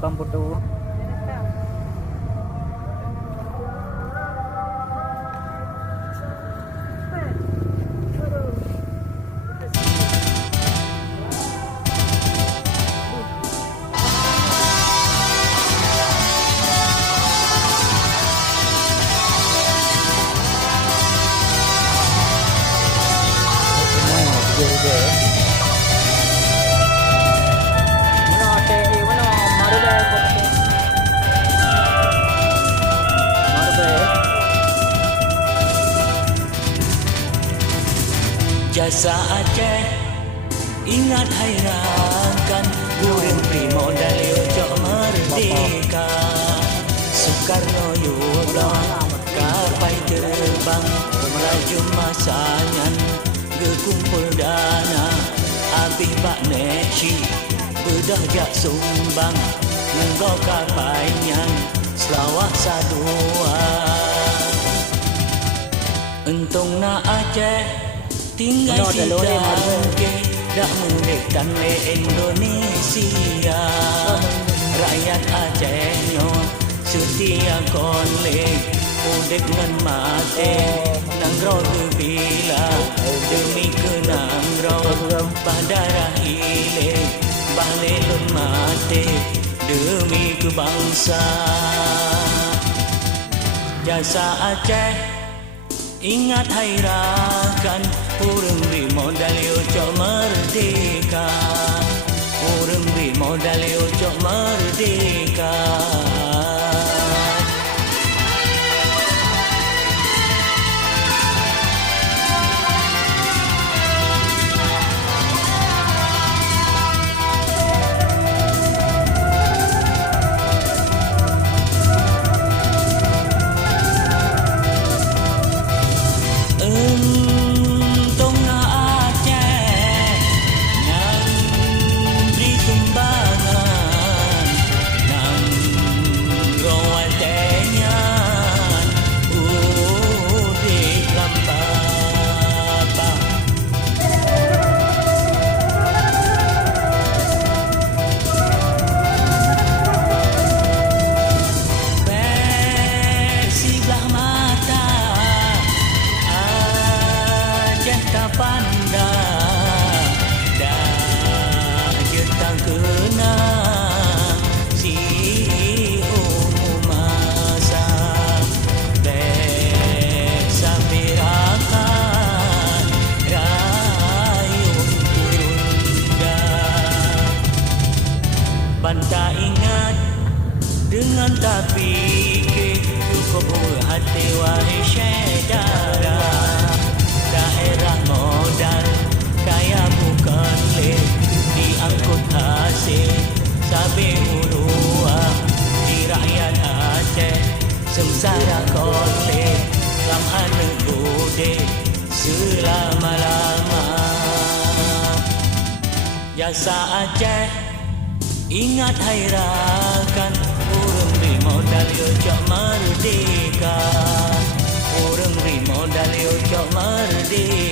kampung tu. Jasa Aceh ingat hayrankan Guring Primo dari Ojok Merdeka. Soekarno Yudo kapai terbang melaju masanya gekumpul dana. Habis Pak Nekshi bedah jak sumbang nenggau kapainya selawah sadua. Untung na Aceh tinggal si tangke dak mudik dan le Indonesia. Rakyat Acehnya setia konle mudik ngan mate nanggro bila demi kenanggro padara ile balelun mate demi kebangsa. Jasa Aceh ingat hayrankan Urung Primo dari Ojok Merdeka. Urung Primo dari Ojok Merdeka. Banta ingat dengan tapi cukup hati waris sejarah. Daerah modal kaya bukan leh diangkut hasil sabi ulua. Di rakyat Aceh sengsara koleh lam ane bude selama-lama. Jasa Aceh ingat hayrankan Urung Primo dari Ojok Merdeka. Urung Primo dari Ojok Merdeka.